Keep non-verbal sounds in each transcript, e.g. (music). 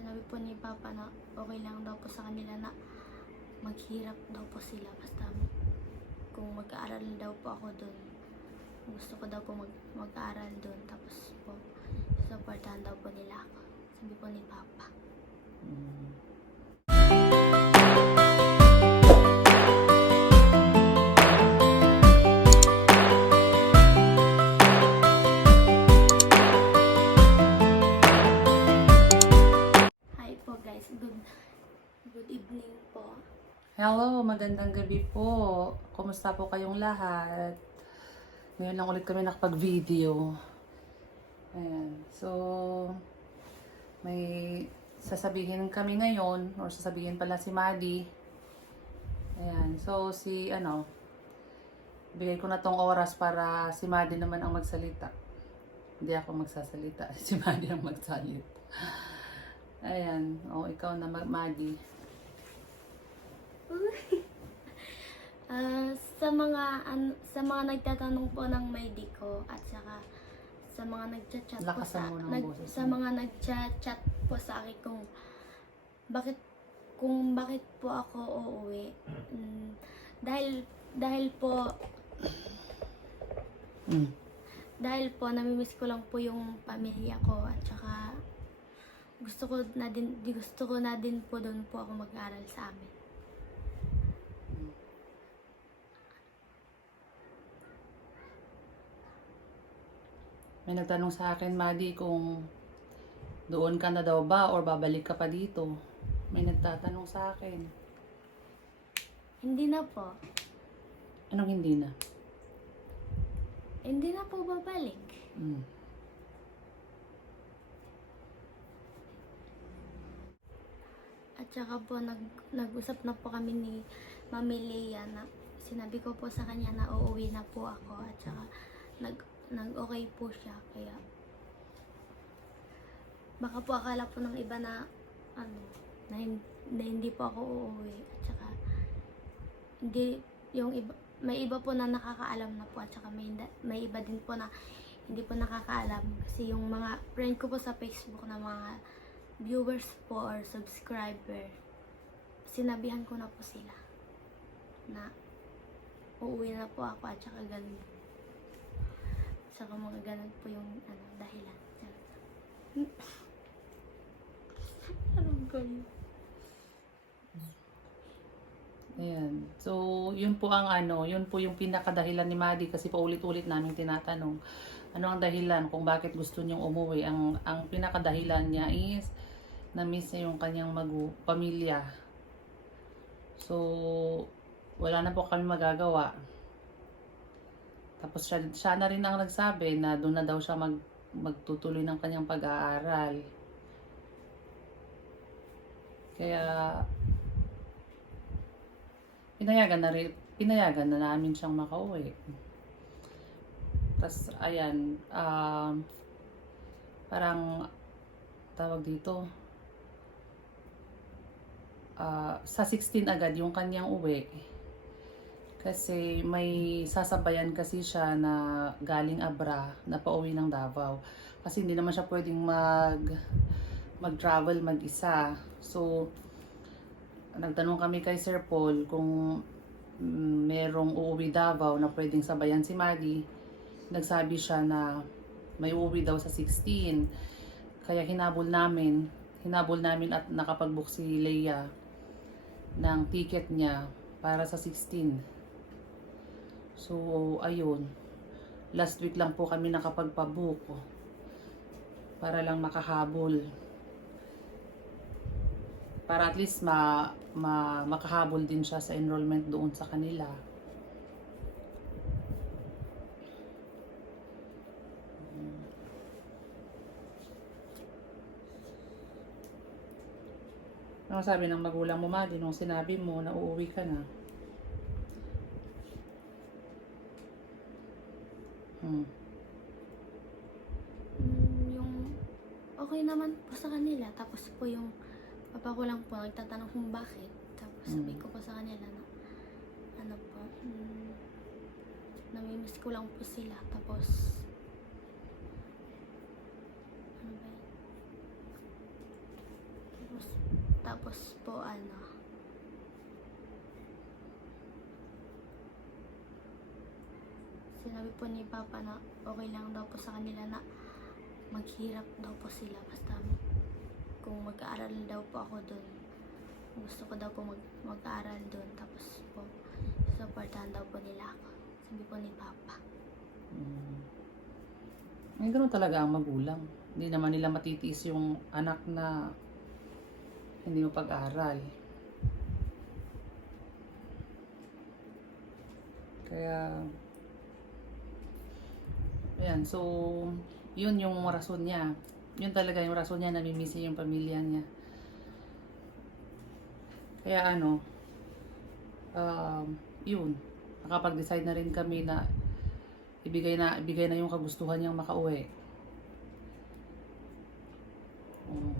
sinabi po ni Papa na okay lang daw po sa kanila na maghirap daw po sila basta kung mag-aaral daw po ako doon. Gusto ko daw po mag mag-aaral doon tapos po supportahan daw po nila ako. Sabi po ni Papa. Po. Hello, magandang gabi po. Kumusta po kayong lahat? Ngayon lang ulit kami nakapag-video. Ayan. So, may sasabihin kami ngayon, or sasabihin pala si Maddie. Ayan. So, si, ano, bigay ko na tong oras para si Maddie naman ang magsalita. Hindi ako magsasalita. (laughs) Si Maddie ang magsalita. Ayan. O, ikaw na, Ma- (laughs) Ah, sa mga an, sa mga nagtatanong po ng Maydi ko at saka sa mga nagchat-chat po sa nag, sa mga nagchat-chat po sa akin kung bakit kung bakit po ako uuwi. Mm, dahil dahil po Mm. dahil po namimiss ko lang po yung pamilya ko at saka gusto ko na din di gusto ko na din po doon po ako mag-aral sa amin. May nagtanong sa akin, Madi, kung doon ka na daw ba or babalik ka pa dito. May nagtatanong sa akin. Hindi na po. Anong hindi na? Hindi na po babalik. Mm. At saka po, nag, nag-usap na po kami ni Mami Leia na sinabi ko po sa kanya na uuwi na po ako. At saka, nag, nag-okay po siya. Kaya, baka po akala po ng iba na, ano, na, na hindi po ako uuwi. At saka, hindi, yung iba, may iba po na nakakaalam na po. At saka, may, may iba din po na hindi po nakakaalam. Kasi yung mga friend ko po sa Facebook na mga viewers po or subscriber, sinabihan ko na po sila na uuwi na po ako at saka ganun. Saka mga ganun po yung ano, dahilan. Anong ganun? Ayan. So, yun po ang ano, yun po yung pinakadahilan ni Madi kasi paulit-ulit namin tinatanong ano ang dahilan kung bakit gusto niyong umuwi. Ang, ang pinakadahilan niya is na-miss niya yung kanyang magu pamilya. So, wala na po kami magagawa. Tapos siya, siya na rin ang nagsabi na doon na daw siya mag, magtutuloy ng kanyang pag-aaral. Kaya, pinayagan na rin, pinayagan na namin siyang makauwi. Tapos, ayan, um, parang, tawag dito, ah, sa 16 agad yung kanyang uwi. Kasi may sasabayan kasi siya na galing Abra na pauwi ng Davao. Kasi hindi naman siya pwedeng mag mag-travel mag-isa. So, nagtanong kami kay Sir Paul kung mm, merong uuwi Davao na pwedeng sabayan si Maddie. Nagsabi siya na may uuwi daw sa 16. Kaya hinabol namin, hinabol namin at nakapag-book si Leia ng ticket niya para sa 16. So, ayun. Last week lang po kami nakapagpabook para lang makahabol. Para at least ma, ma makahabol din siya sa enrollment doon sa kanila. Ano sabi ng magulang mo, Madi, nung sinabi mo na uuwi ka na? Mm, yung okay naman po sa kanila. Tapos po yung papa ko lang po nagtatanong kung bakit. Tapos sabi Mm. ko po sa kanila na ano po, mm, namimiss ko lang po sila. Tapos ano ba yun? Tapos po ano, sinabi po ni Papa na okay lang daw po sa kanila na maghirap daw po sila basta kung mag-aaral daw po ako doon. Gusto ko daw po mag mag-aaral doon tapos po supportahan daw po nila ako. Sabi po ni Papa. Mm. May ganun talaga ang magulang. Hindi naman nila matitiis yung anak na hindi mo pag-aral. Kaya, ayan, so, yun yung rason niya. Yun talaga yung rason niya, namimiss niya yung pamilya niya. Kaya ano, um, yun, nakapag-decide na rin kami na ibigay na ibigay na yung kagustuhan niyang makauwi. Mm.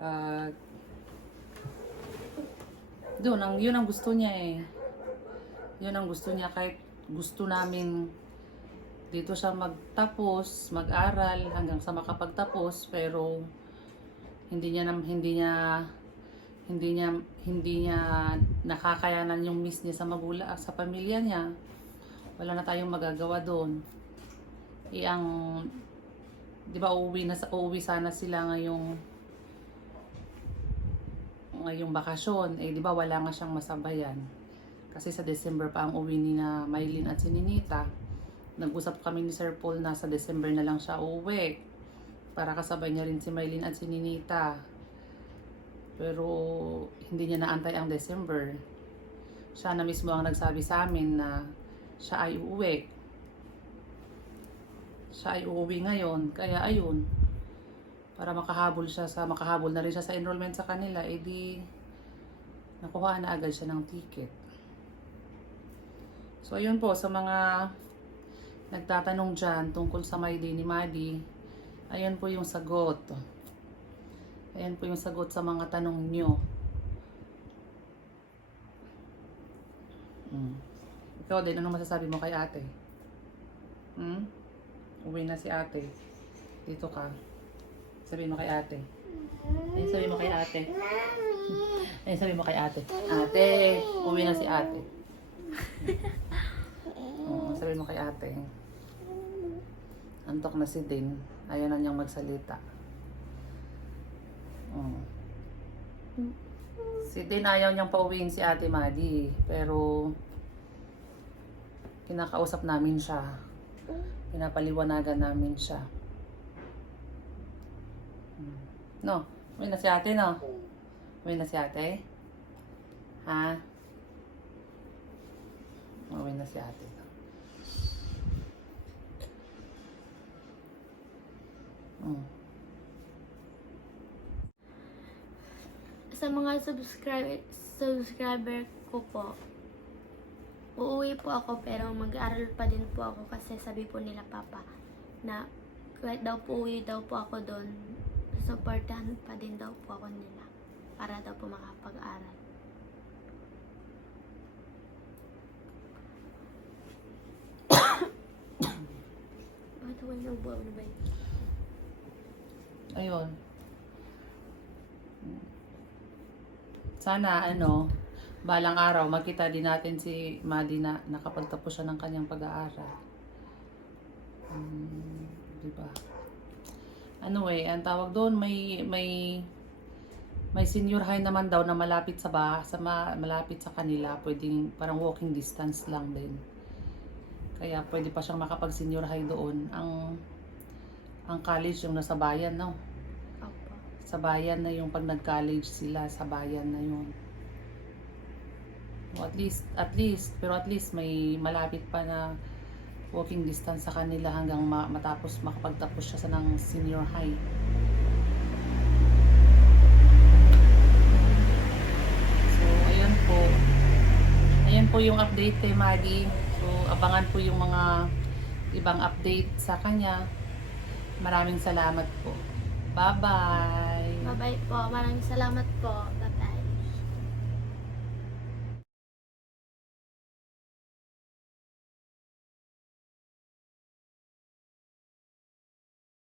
At doon ang yun ang gusto niya eh. Yun ang gusto niya kahit gusto namin dito siya magtapos, mag-aral hanggang sa makapagtapos pero hindi niya nam hindi niya hindi niya hindi niya nakakayanan yung miss niya sa magula sa pamilya niya wala na tayong magagawa doon. Eh, ang, di ba, uuwi, na, sa- uuwi sana sila ngayong, ngayong bakasyon. Eh, di ba, wala nga siyang masabayan. Kasi sa December pa ang uwi ni na Maylin at si Ninita. Nag-usap kami ni Sir Paul na sa December na lang siya uuwi. Para kasabay niya rin si Maylin at si Ninita. Pero, hindi niya naantay ang December. Siya na mismo ang nagsabi sa amin na siya ay uuwi. Siya ay uuwi ngayon. Kaya ayun, para makahabol siya sa, makahabol na rin siya sa enrollment sa kanila, edi nakuha na agad siya ng ticket. So ayun po, sa mga nagtatanong dyan tungkol sa my day ni Madi, ayun po yung sagot. Ayan po yung sagot sa mga tanong nyo. Mm. Ikaw din, anong masasabi mo kay ate? Hmm? Uwi na si ate. Dito ka. Sabihin mo kay ate. Ay, sabihin mo kay ate. Ay, sabihin mo kay ate. Ate, uwi na si ate. (laughs) Oo, sabihin mo kay ate. Antok na si Din. Ayaw na niyang magsalita. Oo. Si Din ayaw niyang pauwiin si ate Madi. Pero, kinakausap namin siya. Pinapaliwanagan namin siya. Hmm. No, uwi na si ate, no? Uwi na si ate? Ha? Uwi na si ate. Hmm. Sa mga subscriber subscriber ko po, uuwi po ako pero mag-aaral pa din po ako kasi sabi po nila papa na kahit daw po uwi daw po ako doon, supportahan pa din daw po ako nila para daw po makapag-aral. Bakit ako nagbuwa na ba yun? Ayun. Sana ano, balang araw makita din natin si Madi na nakapagtapos siya ng kanyang pag-aaral. Hmm, di ba? Eh, ang tawag doon may may may senior high naman daw na malapit sa ba sa ma- malapit sa kanila, pwedeng parang walking distance lang din. Kaya pwede pa siyang makapag senior high doon. Ang ang college yung nasa bayan, no? Opo. sa bayan na yung pag nag-college sila sa bayan na yun. O at least, at least, pero at least may malapit pa na walking distance sa kanila hanggang ma- matapos makapagtapos siya sa ng senior high. So, ayun po. Ayan po yung update kay Maggie. So, abangan po yung mga ibang update sa kanya. Maraming salamat po. Bye-bye! Bye-bye po. Maraming salamat po.